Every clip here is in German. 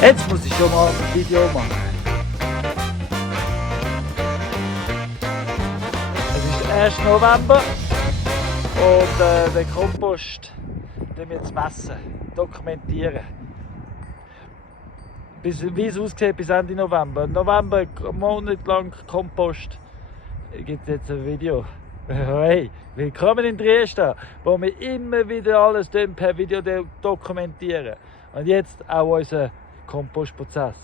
Jetzt muss ich schon mal ein Video machen. Es ist der 1. November und den Kompost wir jetzt messen, dokumentieren. Wie es aussieht bis Ende November. Im November, einen Monat lang Kompost, gibt es jetzt ein Video. Hey, willkommen in Dresden, wo wir immer wieder alles per Video dokumentieren. Und jetzt auch unser Kompostprozess.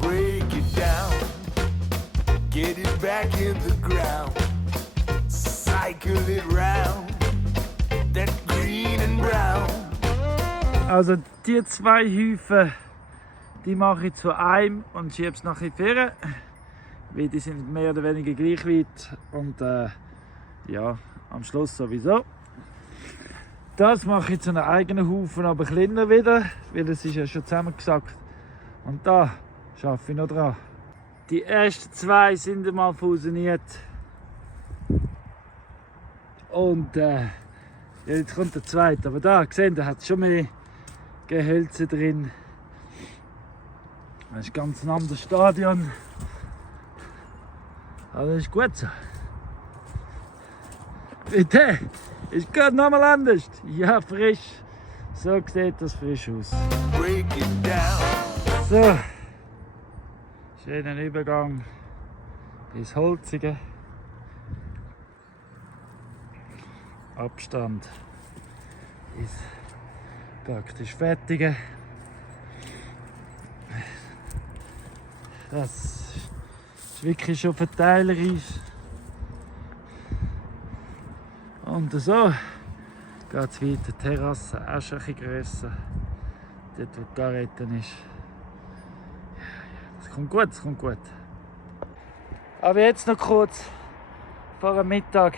Break it down, get it back in the ground, cycle it round, that green and brown. Also die zwei Häufen, die mache ich zu einem und schiebe es nachher vorne, weil die sind mehr oder weniger gleich weit und ja, am Schluss sowieso. Das mache ich zu einem eigenen Haufen, aber kleiner wieder, weil das ist ja schon zusammengesackt. Und da arbeite ich noch dran. Die ersten zwei sind einmal fusioniert. Und jetzt kommt der zweite. Aber da, seht ihr, hat schon mehr Gehölze drin. Das ist ganz ein anderes Stadion. Aber das ist gut so. Bitte, ist gerade nochmal anders. Ja, frisch. So sieht das frisch aus. So. Schönen Übergang ins Holzige. Abstand ins praktisch Fertige. Das ist wirklich schon verteilerisch. Und so geht es weiter. Die Terrasse auch schon ein bisschen grösser. Dort wo die Garten ist. Das kommt gut, das kommt gut. Aber jetzt noch kurz vor dem Mittag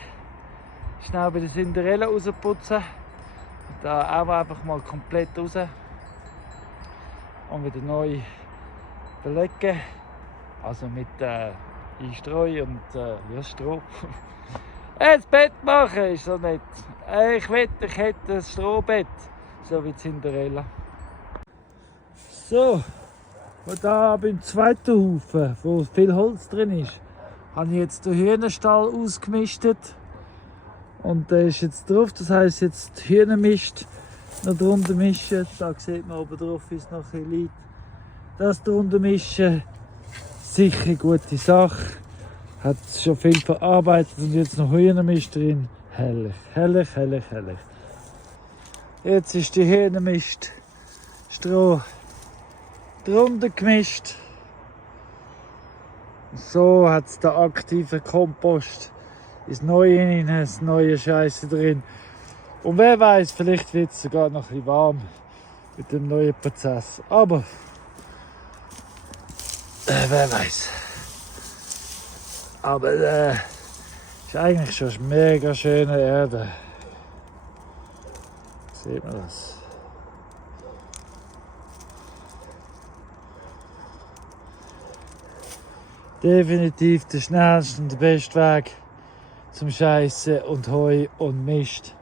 schnell bei der Cinderella rausputzen. Da auch einfach mal komplett raus. Und wieder neu belegen. Also mit Einstreu und ja, Stroh. Das Bett machen ist so nett. Ich hätte ein Strohbett, so wie Cinderella. So, und da beim zweiten Haufen, wo viel Holz drin ist, habe ich jetzt den Hühnerstall ausgemistet. Und der ist jetzt drauf, das heisst jetzt Hühnermist noch drunter mischen. Da sieht man oben drauf, wie es noch ein bisschen liegt. Das drunter mischen, sicher eine gute Sache. Hat schon viel verarbeitet und jetzt noch Hühnermist drin. Herrlich, herrlich, herrlich, herrlich. Jetzt ist die Hühnermist Stroh drunter gemischt. So hat es der aktive Kompost ins Neue rein, das neue Scheiße drin. Und wer weiß, vielleicht wird es sogar noch ein bisschen warm mit dem neuen Prozess. Aber wer weiß. Aber ist eigentlich schon eine mega schöne Erde. Sieht man das? Definitiv der schnellste und der beste Weg zum Scheißen und Heu und Mist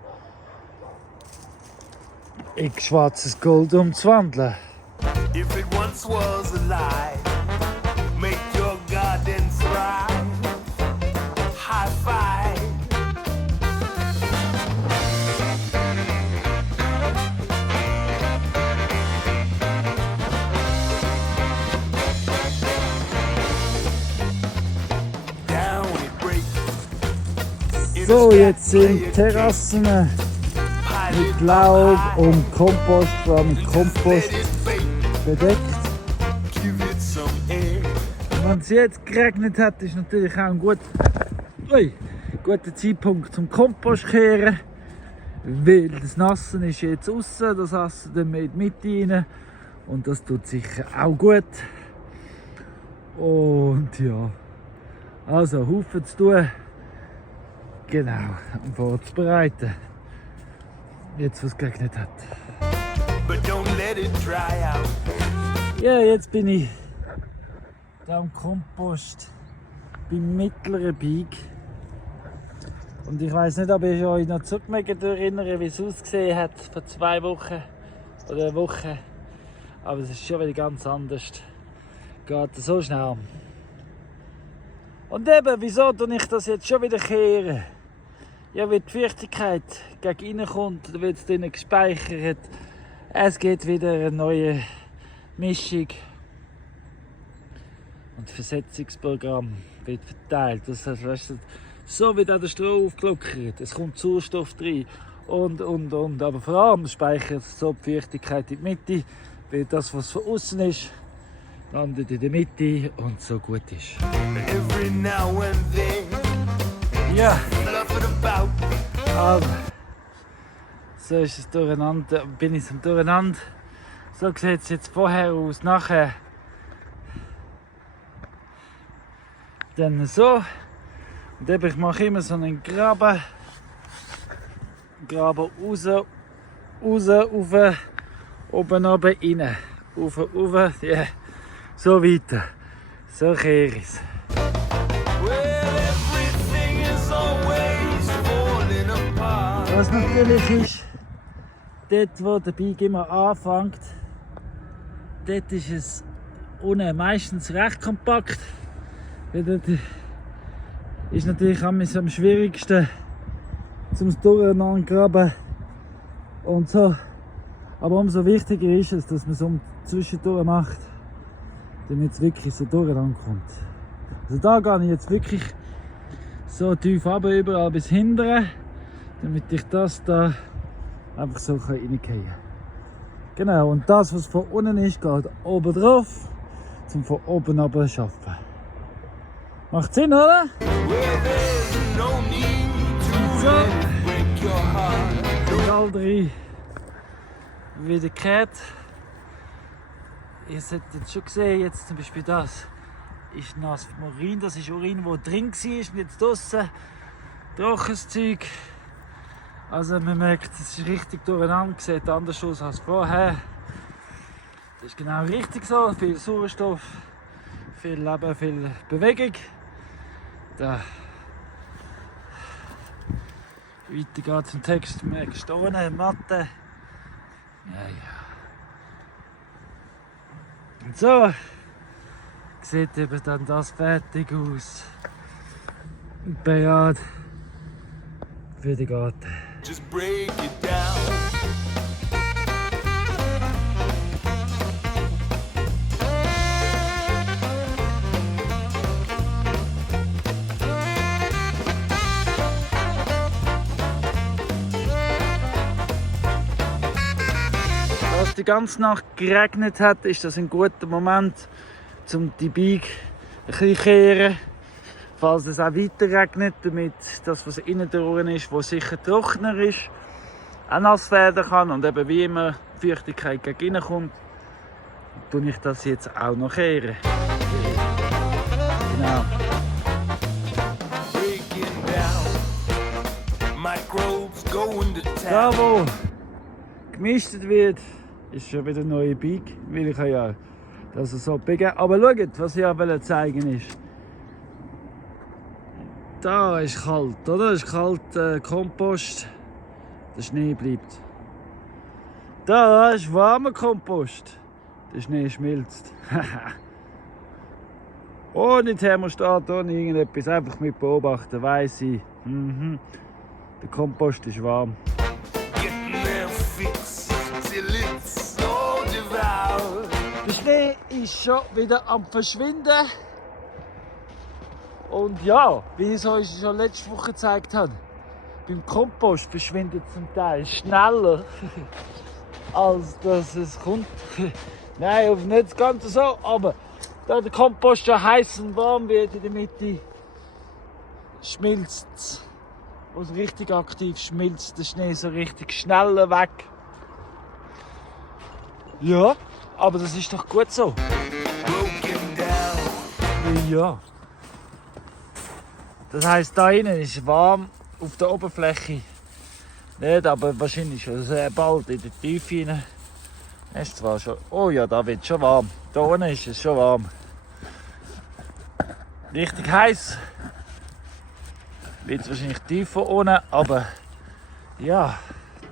in schwarzes Gold umzuwandeln. If it once was a lie, make your garden thrive. High five. Down it breaks. So, jetzt sind Terrassen mit Laub und Kompost, vor allem mit Kompost bedeckt. Wenn es jetzt geregnet hat, ist natürlich auch ein guter Zeitpunkt zum Kompost kehren, weil das Nassen ist jetzt außen, das Nassen dann mit rein und das tut sicher auch gut. Und ja, also Haufen zu tun, genau, um vorzubereiten, jetzt was es geregnet hat. But don't let it dry out. Ja, jetzt bin ich da am Kompost beim mittleren Beig. Und ich weiß nicht, ob ich euch noch zurückerinnere, wie es ausgesehen hat vor 2 Wochen oder eine Woche. Aber es ist schon wieder ganz anders. Geht so schnell. Und eben, wieso tue ich das jetzt schon wieder kehren? Ja, weil die Feuchtigkeit gegen innen kommt, dann wird es drinnen gespeichert. Es geht wieder eine neue Mischung. Und das Versetzungsprogramm wird verteilt. Das heißt, weißt du, so wird auch der Stroh aufgelockert. Es kommt Sauerstoff rein und. Aber vor allem speichert es so die Feuchtigkeit in die Mitte, weil das, was von außen ist, landet in der Mitte und so gut ist. Every now and then, Ja, fluffing about. aber so ist es durcheinander, bin ich am Durcheinander. So sieht es jetzt vorher aus, nachher dann so. Und eben, ich mache immer so einen Graben raus, rauf, oben, rein, rauf, yeah. So weiter. So kehre ich es. Well, everything is always falling apart. Was natürlich ist, dort wo der Bike immer anfängt, dort ist es unten meistens recht kompakt. Weil dort ist natürlich am schwierigsten zum Durcheinander graben und so. Aber umso wichtiger ist es, dass man es zwischendurch macht, damit es wirklich so durcheinander kommt. Also da gehe ich jetzt wirklich so tief runter, überall bis hinten, damit ich das da einfach so reingehen kann. Genau, und das, was von unten ist, geht oben drauf, um von oben runter zu arbeiten. Macht Sinn, oder? Well, there's no need to So. break your heart. Alle drei wieder gekehrt. Ihr habt jetzt schon gesehen, jetzt zum Beispiel das ist nasses Urin, das ist Urin, wo drin war und jetzt draussen trockenes Zeug. Also man merkt, es ist richtig durcheinander, sieht anders aus als vorher. Das ist genau richtig so, viel Sauerstoff, viel Leben, viel Bewegung. Da. Weiter geht's im Text, merkst du unten, Mathe. Ja. Und so sieht eben dann das fertig aus. Und bereit für den Garten. Just break it down. Als die ganze Nacht geregnet hat, ist das ein guter Moment, um die Bike ein bisschen zu kehren. Falls es auch weiter regnet, damit das, was innen drin ist, wo sicher trockener ist, auch nass werden kann und eben wie immer die Feuchtigkeit gegen innen kommt, tue ich das jetzt auch noch kehren. Genau. Breaking down. Microbes going to Da town. wo gemischt wird, ist schon wieder eine neue Bike, weil ich ja das so biegen. Aber schaut, was ich ja zeigen ist. Da ist kalt, oder? Das ist kalt Kompost. Der Schnee bleibt. Da ist warmer Kompost. Der Schnee schmilzt. Ohne Thermostat, ohne irgendetwas, einfach mit beobachten, weiss ich. Der Kompost ist warm. Getting their fix till it's all devoured. Der Schnee ist schon wieder am Verschwinden. Und ja, wie ich es euch schon letzte Woche gezeigt habe, beim Kompost verschwindet zum Teil schneller, als dass es kommt. Nein, nicht das Ganze so, aber da der Kompost schon heiß und warm wird in der Mitte, schmilzt es. Also richtig aktiv schmilzt der Schnee so richtig schneller weg. Ja, aber das ist doch gut so. Broken down. Ja. Das heisst, da innen ist warm auf der Oberfläche. Nicht, aber wahrscheinlich schon sehr bald in der Tiefe rein. Es ist zwar schon. Oh ja, da wird schon warm. Da unten ist es schon warm. Richtig heiß. Wird es wahrscheinlich tiefer unten, aber ja,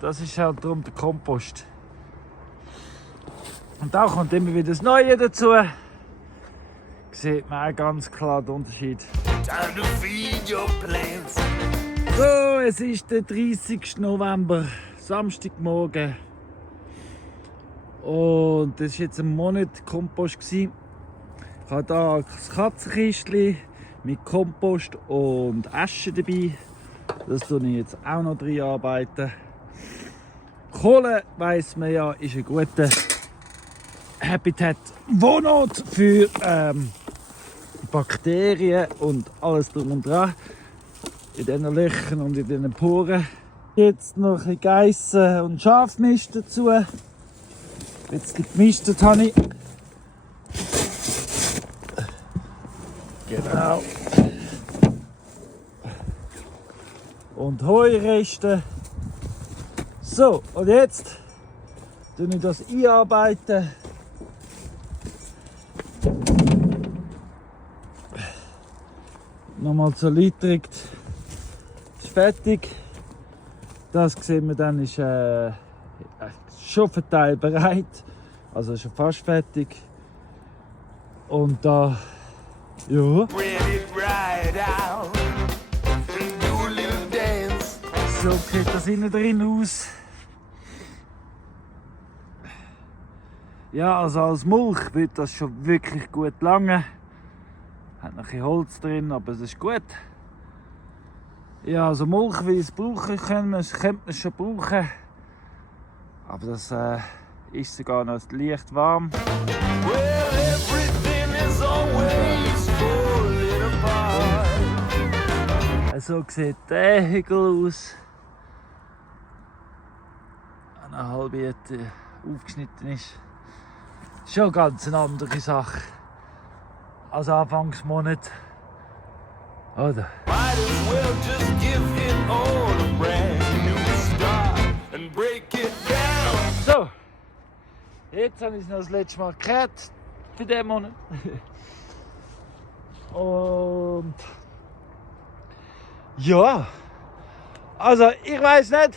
das ist halt darum der Kompost. Und da kommt immer wieder das Neue dazu. Sieht man auch ganz klar den Unterschied. Time to feed your plants. So, es ist der 30. November, Samstagmorgen. Und das war jetzt ein Monat Kompost. Ich habe hier das Katzenkistchen mit Kompost und Asche dabei. Das tue ich jetzt auch noch drin arbeiten. Kohle, weiss man ja, ist ein guter Habitat Wohnort für Bakterien und alles drum und dran. In diesen Löchern und in diesen Poren. Jetzt noch ein bisschen Geissen und Schafmist dazu. Jetzt gemischt habe ich. Genau. Und Heureste. So, und jetzt tue ich das einarbeiten. Nochmal zur Erläuterung. Das ist fertig. Das sehen wir dann, ist schon für Teil bereit. Also schon fast fertig. Und da, ja. So sieht das innen drin aus. Ja, also als Mulch wird das schon wirklich gut lange. Hat noch ein bisschen Holz drin, aber es ist gut. Ja, also Mulch, wie ich es brauchen kann, könnte man es schon brauchen. Aber das ist sogar noch leicht warm. So sieht der Hügel aus. Eine halbe aufgeschnitten ist. Schon ganz eine andere Sache als Anfangsmonat. Oder? So, jetzt habe ich es noch das letzte Mal gekehrt für diesen Monat. Und ja, also ich weiß nicht.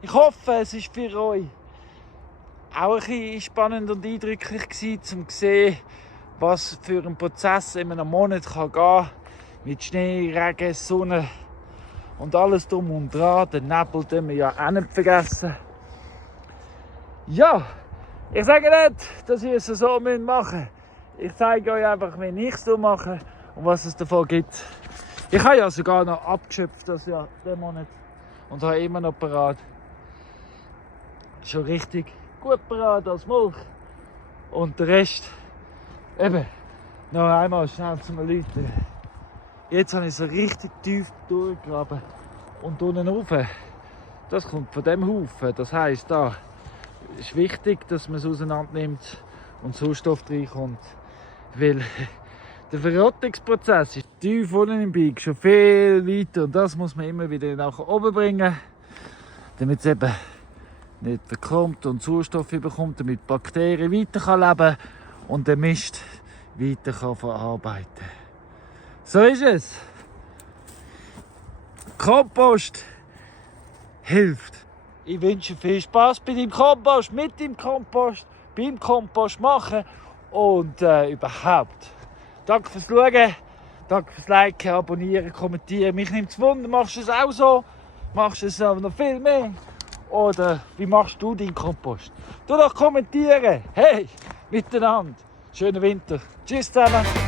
Ich hoffe, es war für euch auch ein bisschen spannend und eindrücklich gewesen, um zu sehen, was für ein Prozess in einem Monat gehen kann. Mit Schnee, Regen, Sonne und alles drum und dran. Den Nebel dürfen wir ja auch nicht vergessen. Ja, ich sage nicht, dass ihr es so machen müsst. Ich zeige euch einfach, wie ich es mache und was es davon gibt. Ich habe ja sogar noch abgeschöpft das Jahr, diesen Monat. Und habe immer noch parat. Schon richtig gut parat als Mulch. Und der Rest, eben, noch einmal schnell zum Erläutern. Jetzt habe ich so richtig tief durchgegraben. Und unten rauf, das kommt von dem Haufen. Das heisst, da ist wichtig, dass man es auseinander nimmt und Sauerstoff reinkommt. Weil der Verrottungsprozess ist tief unten im Beig schon viel weiter. Und das muss man immer wieder nach oben bringen, damit es eben nicht verkommt und Sauerstoff bekommt, damit Bakterien weiter leben kann und der Mist weiter verarbeiten kann. So ist es. Kompost hilft. Ich wünsche viel Spaß bei deinem Kompost, mit dem Kompost, beim Kompost machen und überhaupt. Danke fürs Schauen, danke fürs Liken, Abonnieren, Kommentieren. Mich nimmt es Wunder, machst du es auch so? Machst du es aber noch viel mehr? Oder wie machst du deinen Kompost? Du doch kommentieren. Hey, miteinander. Schönen Winter. Tschüss zusammen.